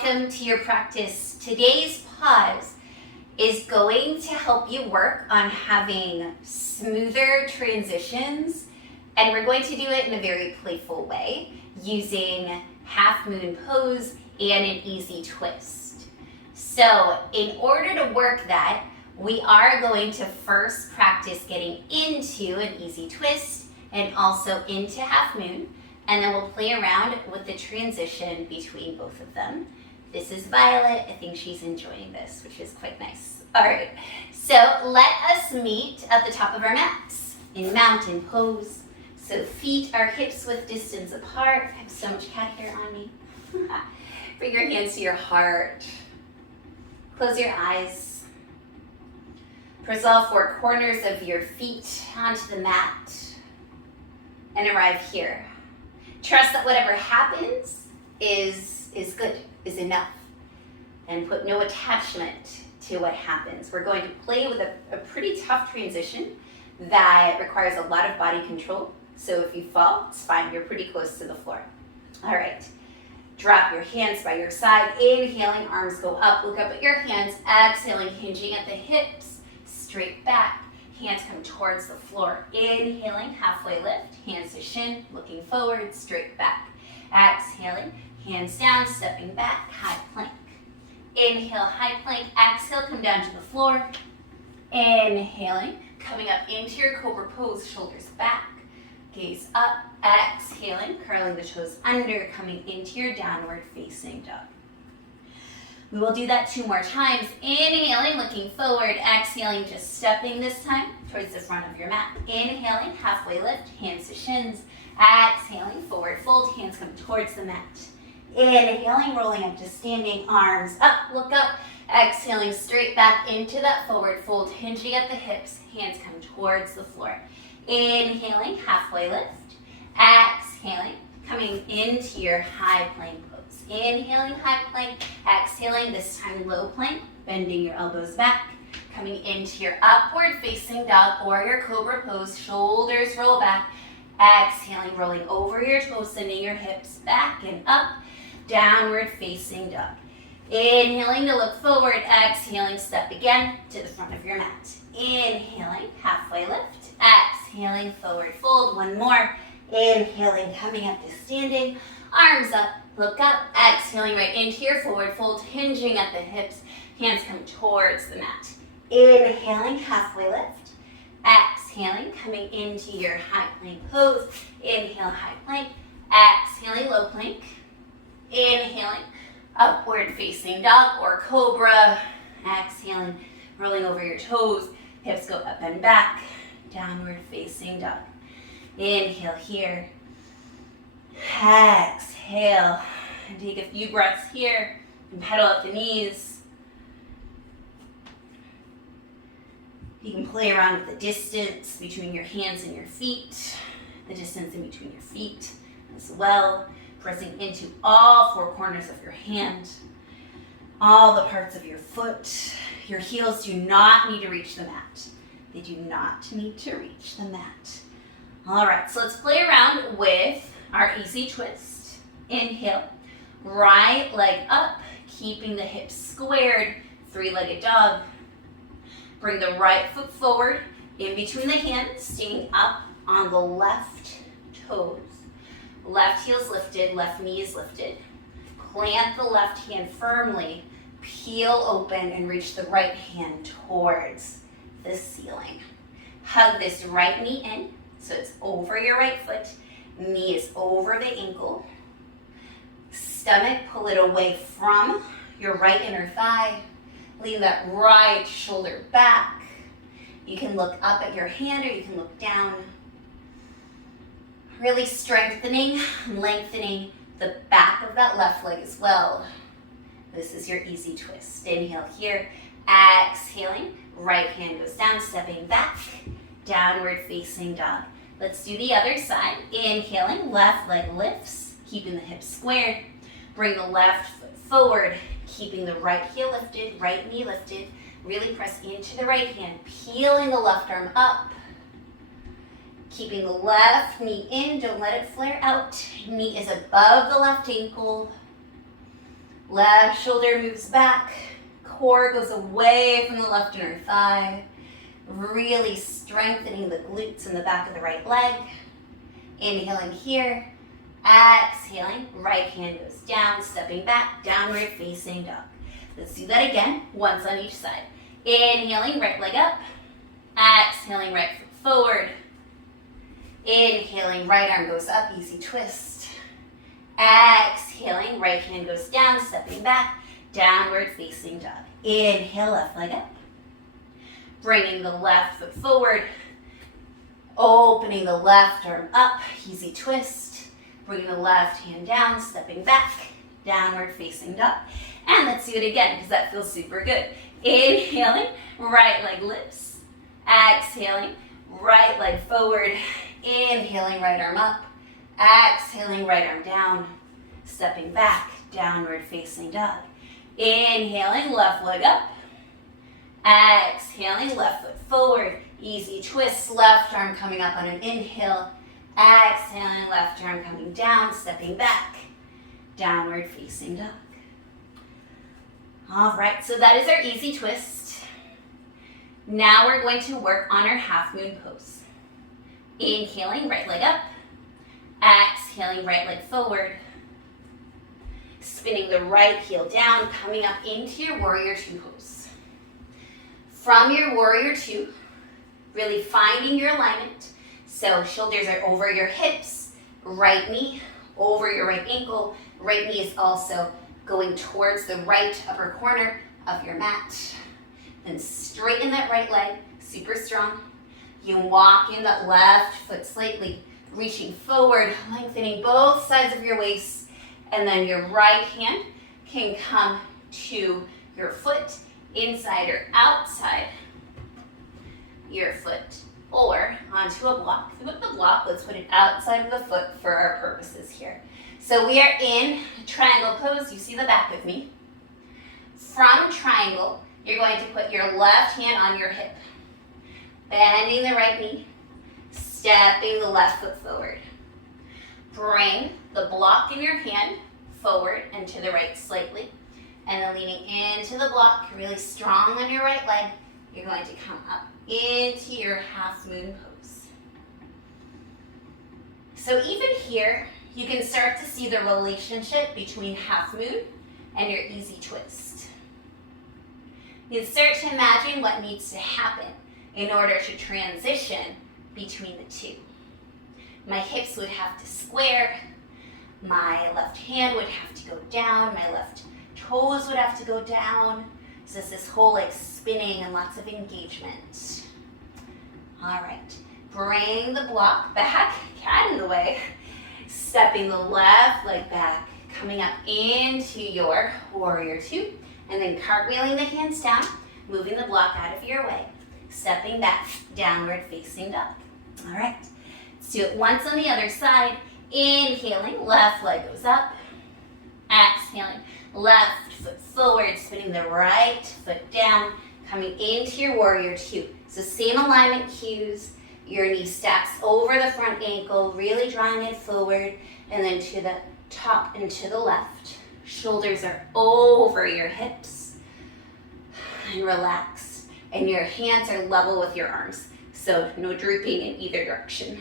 welcome to your practice. Today's pause is going to help you work on having smoother transitions, and we're going to do it in a very playful way using half moon pose and an easy twist. So in order to work that, we are going to first practice getting into an easy twist and also into half moon, and then we'll play around with the transition between both of them. This is Violet. I think she's enjoying this, which is quite nice. All right, so let us meet at the top of our mats in mountain pose. So feet are hips width distance apart. I have so much cat hair on me. Bring your hands to your heart. Close your eyes. Press all four corners of your feet onto the mat and arrive here. Trust that whatever happens is good, is enough, and put no attachment to what happens. We're going to play with a pretty tough transition that requires a lot of body control. So if you fall, it's fine, you're pretty close to the floor. All right, drop your hands by your side. Inhaling, arms go up, look up at your hands. Exhaling, hinging at the hips, straight back. Hands come towards the floor. Inhaling, halfway lift, hands to shin, looking forward, straight back. Exhaling, hands down, stepping back, high plank. Inhale, high plank. Exhale, come down to the floor. Inhaling, coming up into your cobra pose, shoulders back, gaze up. Exhaling, curling the toes under, coming into your downward facing dog. We will do that 2 more times. Inhaling, looking forward. Exhaling, just stepping this time towards the front of your mat. Inhaling, halfway lift, hands to shins. Exhaling, forward fold, hands come towards the mat. Inhaling, rolling up to standing, arms up, look up. Exhaling, straight back into that forward fold, hinging at the hips, hands come towards the floor. Inhaling, halfway lift. Exhaling, coming into your high plank pose. Inhaling, high plank. Exhaling, this time low plank, bending your elbows back, coming into your upward facing dog or your cobra pose, shoulders roll back. Exhaling, rolling over your toes, sending your hips back and up, downward facing dog. Inhaling to look forward. Exhaling, step again to the front of your mat. Inhaling, halfway lift. Exhaling, forward fold. 1 more. Inhaling, coming up to standing, arms up, look up. Exhaling right into your forward fold, hinging at the hips, hands come towards the mat. Inhaling, halfway lift. Exhaling, coming into your high plank pose. Inhale, high plank. Exhaling, low plank. Inhaling, upward facing dog or cobra. Exhaling, rolling over your toes, hips go up and back, downward facing dog. Inhale here. Exhale. And take a few breaths here and pedal up the knees. You can play around with the distance between your hands and your feet, the distance in between your feet as well, pressing into all 4 corners of your hand, all the parts of your foot. Your heels do not need to reach the mat. They do not need to reach the mat. All right, so let's play around with our easy twist. Inhale, right leg up, keeping the hips squared, 3-legged dog. Bring the right foot forward, in between the hands, staying up on the left toes. Left heel's lifted, left knee is lifted. Plant the left hand firmly, peel open and reach the right hand towards the ceiling. Hug this right knee in, so it's over your right foot. Knee is over the ankle. Stomach, pull it away from your right inner thigh. Lean that right shoulder back. You can look up at your hand or you can look down. Really strengthening, lengthening the back of that left leg as well. This is your easy twist. Inhale here. Exhaling, right hand goes down, stepping back, downward facing dog. Let's do the other side. Inhaling, left leg lifts, keeping the hips squared. Bring the left foot forward, keeping the right heel lifted, right knee lifted. Really press into the right hand, peeling the left arm up. Keeping the left knee in, don't let it flare out. Knee is above the left ankle. Left shoulder moves back. Core goes away from the left inner thigh. Really strengthening the glutes in the back of the right leg. Inhaling here. Exhaling, right hand goes down, stepping back, downward facing dog. Let's do that again, once on each side. Inhaling, right leg up. Exhaling, right foot forward. Inhaling, right arm goes up, easy twist. Exhaling, right hand goes down, stepping back, downward facing dog. Inhale, left leg up. Bringing the left foot forward. Opening the left arm up, easy twist. Bringing the left hand down, stepping back, downward facing dog. And let's do it again because that feels super good. Inhaling, right leg lifts. Exhaling, right leg forward. Inhaling, right arm up. Exhaling, right arm down. Stepping back, downward facing dog. Inhaling, left leg up. Exhaling, left foot forward. Easy twist, left arm coming up on an inhale. Exhaling, left arm coming down, stepping back, downward facing dog. All right, so that is our easy twist. Now we're going to work on our half moon pose. Inhaling, right leg up. Exhaling, right leg forward. Spinning the right heel down, coming up into your warrior two pose. From your warrior two, really finding your alignment. So shoulders are over your hips, right knee over your right ankle. Right knee is also going towards the right upper corner of your mat. Then straighten that right leg, super strong. You walk in that left foot slightly, reaching forward, lengthening both sides of your waist. And then your right hand can come to your foot, inside or outside your foot, or onto a block. With the block, let's put it outside of the foot for our purposes here. So we are in triangle pose. You see the back of me. From triangle, you're going to put your left hand on your hip, bending the right knee, stepping the left foot forward. Bring the block in your hand forward and to the right slightly, and then leaning into the block, really strong on your right leg. You're going to come up into your half moon pose. So even here, you can start to see the relationship between half moon and your easy twist. You can start to imagine what needs to happen in order to transition between the two. My hips would have to square, my left hand would have to go down, my left toes would have to go down. So it's this whole like spinning and lots of engagement. All right, bring the block back, cat in the way. Stepping the left leg back, coming up into your warrior two, and then cartwheeling the hands down, moving the block out of your way. Stepping back, downward facing dog. All right, let's do it once on the other side. Inhaling, left leg goes up. Exhaling, left foot forward, spinning the right foot down, coming into your warrior two. So same alignment cues. Your knee stacks over the front ankle, really drawing it forward, and then to the top and to the left. Shoulders are over your hips. And relax. And your hands are level with your arms, so no drooping in either direction.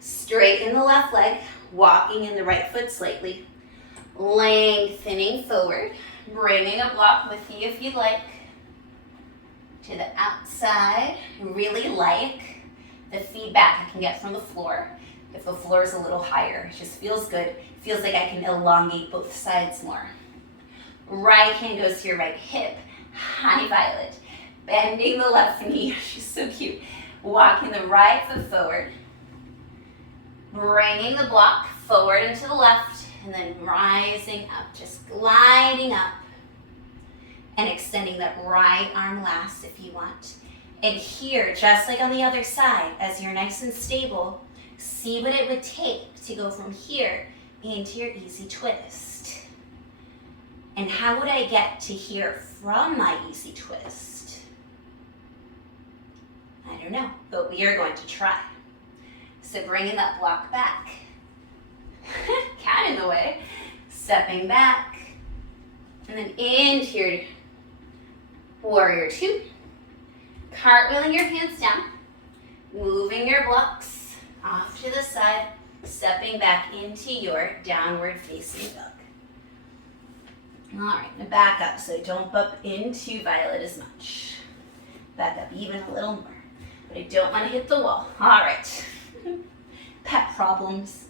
Straighten the left leg, walking in the right foot slightly. Lengthening forward, bringing a block with you if you'd like. To the outside, really like the feedback I can get from the floor. If the floor is a little higher, it just feels good. It feels like I can elongate both sides more. Right hand goes to your right hip, Honey Violet. Bending the left knee, she's so cute. Walking the right foot forward. Bringing the block forward and to the left, and then rising up, just gliding up. And extending that right arm last if you want. And here, just like on the other side, as you're nice and stable, see what it would take to go from here into your easy twist. And how would I get to here from my easy twist? I don't know, but we are going to try. So bringing that block back, cat in the way, stepping back, And then into your warrior two. Cartwheeling your hands down, moving your blocks off to the side, stepping back into your downward facing dog. All right, now back up, so don't bump into Violet as much. Back up even a little more, but I don't want to hit the wall. All right, pet problems.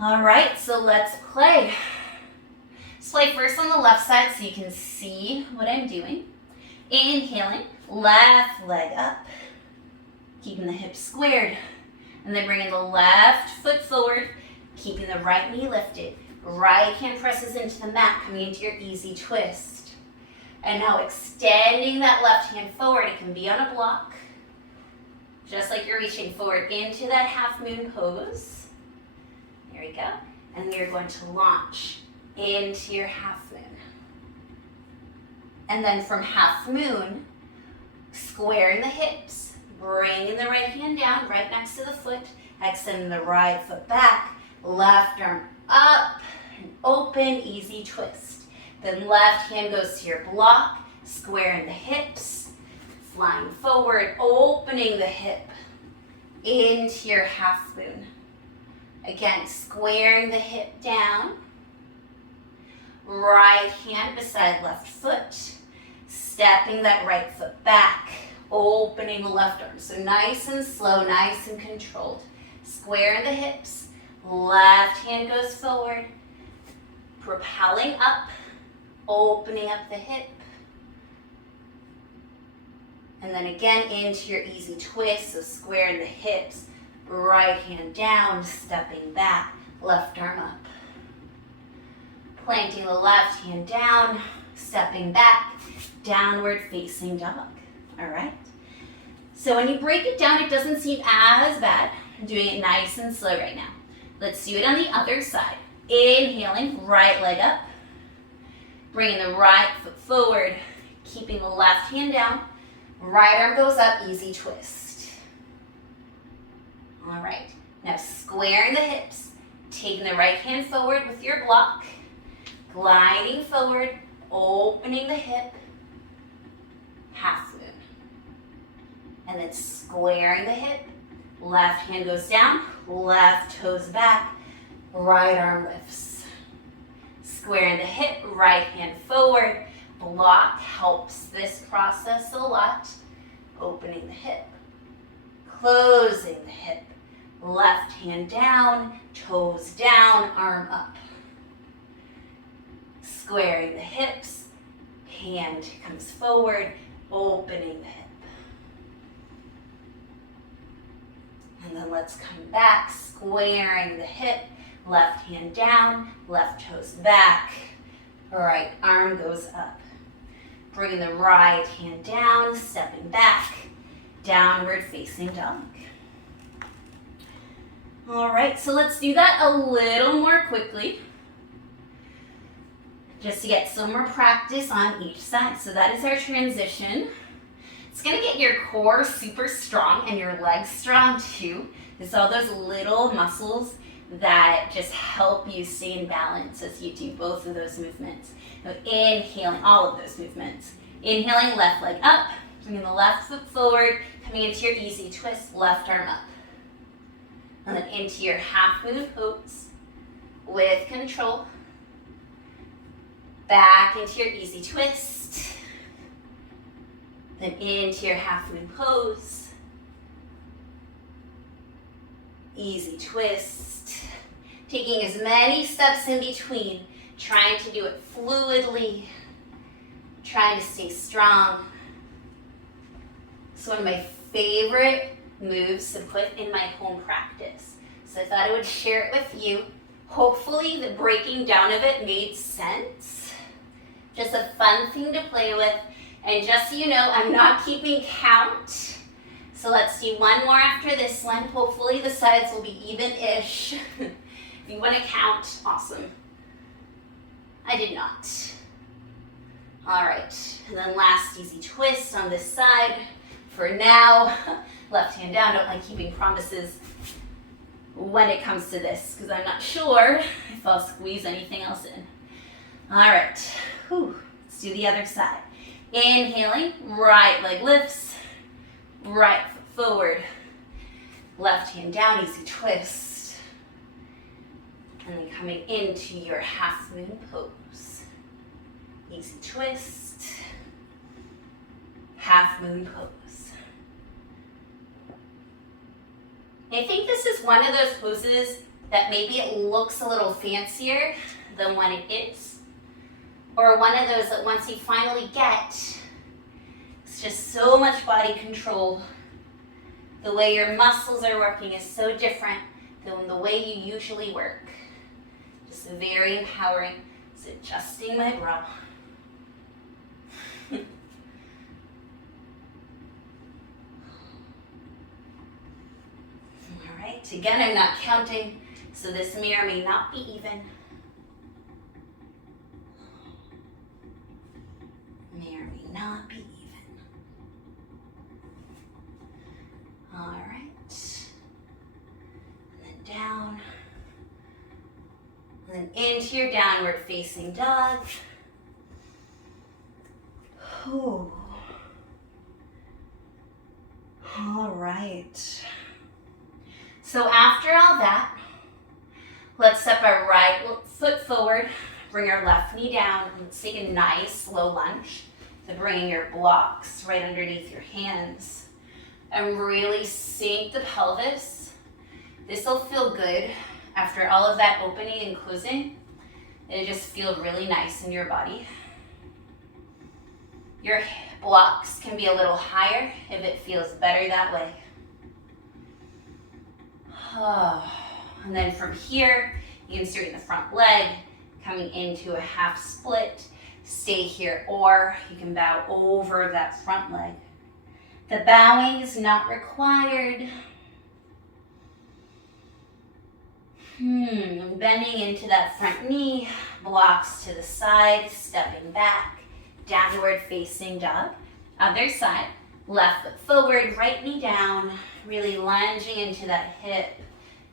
All right, so let's play. Let's play first on the left side so you can see what I'm doing. Inhaling, left leg up, keeping the hips squared, and then bringing the left foot forward, keeping the right knee lifted. Right hand presses into the mat, coming into your easy twist. And now extending that left hand forward. It can be on a block, just like you're reaching forward into that half moon pose. There we go. And you're going to launch into your half moon. And then from half moon, squaring the hips, bringing the right hand down right next to the foot, extending the right foot back, left arm up, and open, easy twist. Then left hand goes to your block, squaring the hips, flying forward, opening the hip into your half moon. Again, squaring the hip down, right hand beside left foot, stepping that right foot back, opening the left arm. So nice and slow, nice and controlled. Square the hips, left hand goes forward, propelling up, opening up the hip. And then again into your easy twist, so squaring the hips, right hand down, stepping back, left arm up. Planting the left hand down, stepping back, downward facing dog. All right. So when you break it down, it doesn't seem as bad. I'm doing it nice and slow right now. Let's do it on the other side. Inhaling, right leg up. Bringing the right foot forward, keeping the left hand down. Right arm goes up, easy twist. All right. Now squaring the hips, taking the right hand forward with your block, gliding forward, opening the hip, half moon. And then squaring the hip, left hand goes down, left toes back, right arm lifts. Squaring the hip, right hand forward, block helps this process a lot. Opening the hip, closing the hip, left hand down, toes down, arm up. Squaring the hips, hand comes forward, opening the hip. And then let's come back, squaring the hip, left hand down, left toes back, right arm goes up. Bringing the right hand down, stepping back, downward facing dog. All right, so let's do that a little more quickly, just to get some more practice on each side. So that is our transition. It's gonna get your core super strong and your legs strong too. It's all those little muscles that just help you stay in balance as you do both of those movements. Now inhaling, all of those movements. Inhaling, left leg up, bringing the left foot forward, coming into your easy twist, left arm up. And then into your half moon pose with control. Back into your easy twist. Then into your half moon pose. Easy twist. Taking as many steps in between, trying to do it fluidly, trying to stay strong. It's one of my favorite moves to put in my home practice. So I thought I would share it with you. Hopefully the breaking down of it made sense. Just a fun thing to play with. And just so you know, I'm not keeping count. So let's do one more after this one. Hopefully the sides will be even-ish. If you want to count, awesome. I did not. All right, and then last easy twist on this side. For now, left hand down. Don't like keeping promises when it comes to this because I'm not sure if I'll squeeze anything else in. All right, whew. Let's do the other side. Inhaling, right leg lifts, right foot forward, left hand down, easy twist. And then coming into your half moon pose. Easy twist, half moon pose. I think this is one of those poses that maybe it looks a little fancier than what it is. Or one of those that once you finally get, it's just so much body control. The way your muscles are working is so different than the way you usually work. Just very empowering. It's adjusting my bra. All right, again, I'm not counting, so this may or may not be even. May or may not be even. All right. And then down. And then into your downward facing dog. Ooh. All right. So after all that, let's step our right foot forward, bring our left knee down, and let's take a nice slow lunge to bringing your blocks right underneath your hands. And really sink the pelvis. This will feel good after all of that opening and closing. It'll just feel really nice in your body. Your blocks can be a little higher if it feels better that way. And then from here, you can straighten the front leg, coming into a half split. Stay here, or you can bow over that front leg. The bowing is not required. Bending into that front knee, blocks to the side, stepping back, downward facing dog. Other side, left foot forward, right knee down, really lunging into that hip,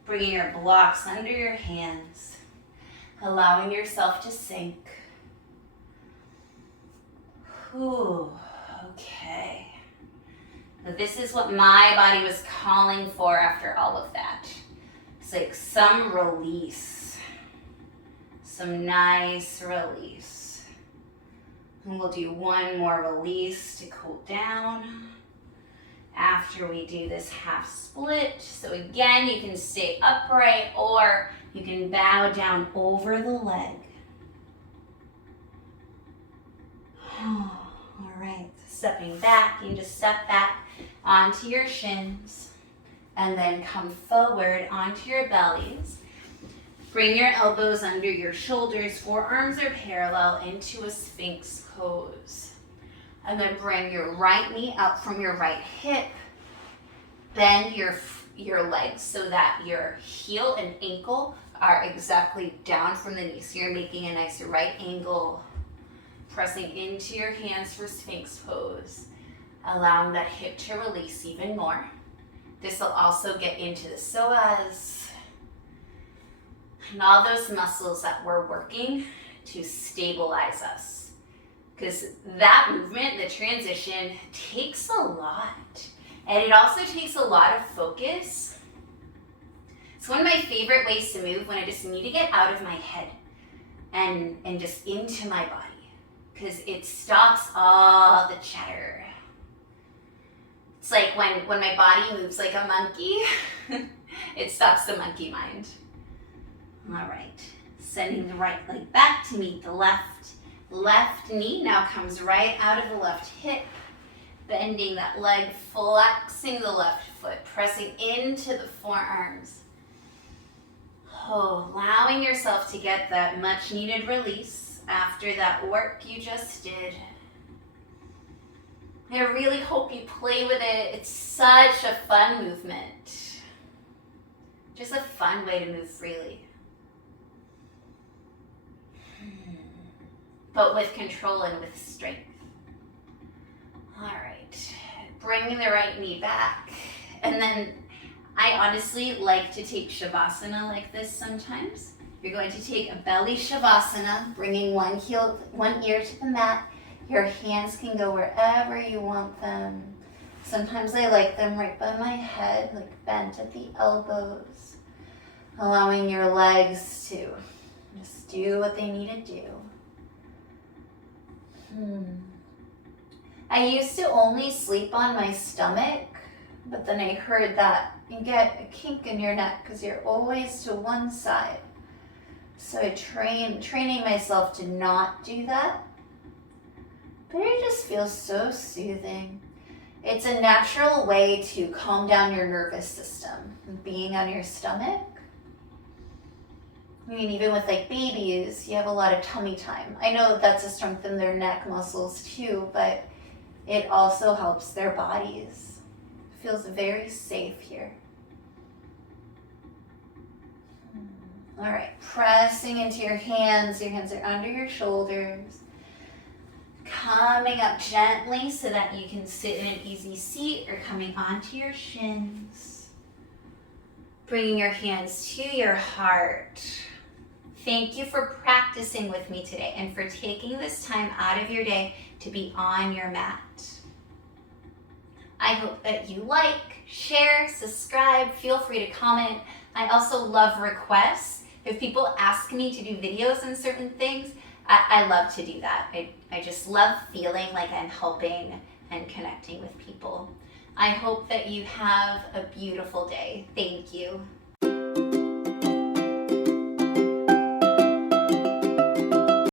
bringing your blocks under your hands, allowing yourself to sink. Ooh, okay. But this is what my body was calling for after all of that. It's like some release, some nice release. And we'll do one more release to cool down after we do this half split. So again, you can stay upright or you can bow down over the leg. All right, stepping back, you can just step back onto your shins and then come forward onto your bellies. Bring your elbows under your shoulders, forearms are parallel into a Sphinx pose. And then bring your right knee out from your right hip. Bend your legs so that your heel and ankle are exactly down from the knee. So you're making a nice right angle, pressing into your hands for Sphinx pose, allowing that hip to release even more. This will also get into the psoas and all those muscles that we're working to stabilize us. Because that movement, the transition, takes a lot. And it also takes a lot of focus. It's one of my favorite ways to move when I just need to get out of my head and just into my body. Because it stops all the chatter. It's like when my body moves like a monkey, it stops the monkey mind. All right, sending the right leg back to meet the left. Left knee now comes right out of the left hip. Bending that leg, flexing the left foot, pressing into the forearms. Allowing yourself to get that much needed release after that work you just did. I really hope you play with it. It's such a fun movement. Just a fun way to move freely. But with control and with strength. All right, bringing the right knee back. And then I honestly like to take Shavasana like this sometimes. You're going to take a belly shavasana, bringing one ear to the mat. Your hands can go wherever you want them. Sometimes I like them right by my head, like bent at the elbows, allowing your legs to just do what they need to do. I used to only sleep on my stomach, but then I heard that you get a kink in your neck because you're always to one side. So I training myself to not do that. But it just feels so soothing. It's a natural way to calm down your nervous system, being on your stomach. I mean, even with like babies, you have a lot of tummy time. I know that's to strengthen their neck muscles too, but it also helps their bodies. It feels very safe here. All right, pressing into your hands. Your hands are under your shoulders. Coming up gently so that you can sit in an easy seat or coming onto your shins. Bringing your hands to your heart. Thank you for practicing with me today and for taking this time out of your day to be on your mat. I hope that you like, share, subscribe, feel free to comment. I also love requests. If people ask me to do videos on certain things, I love to do that. I just love feeling like I'm helping and connecting with people. I hope that you have a beautiful day. Thank you.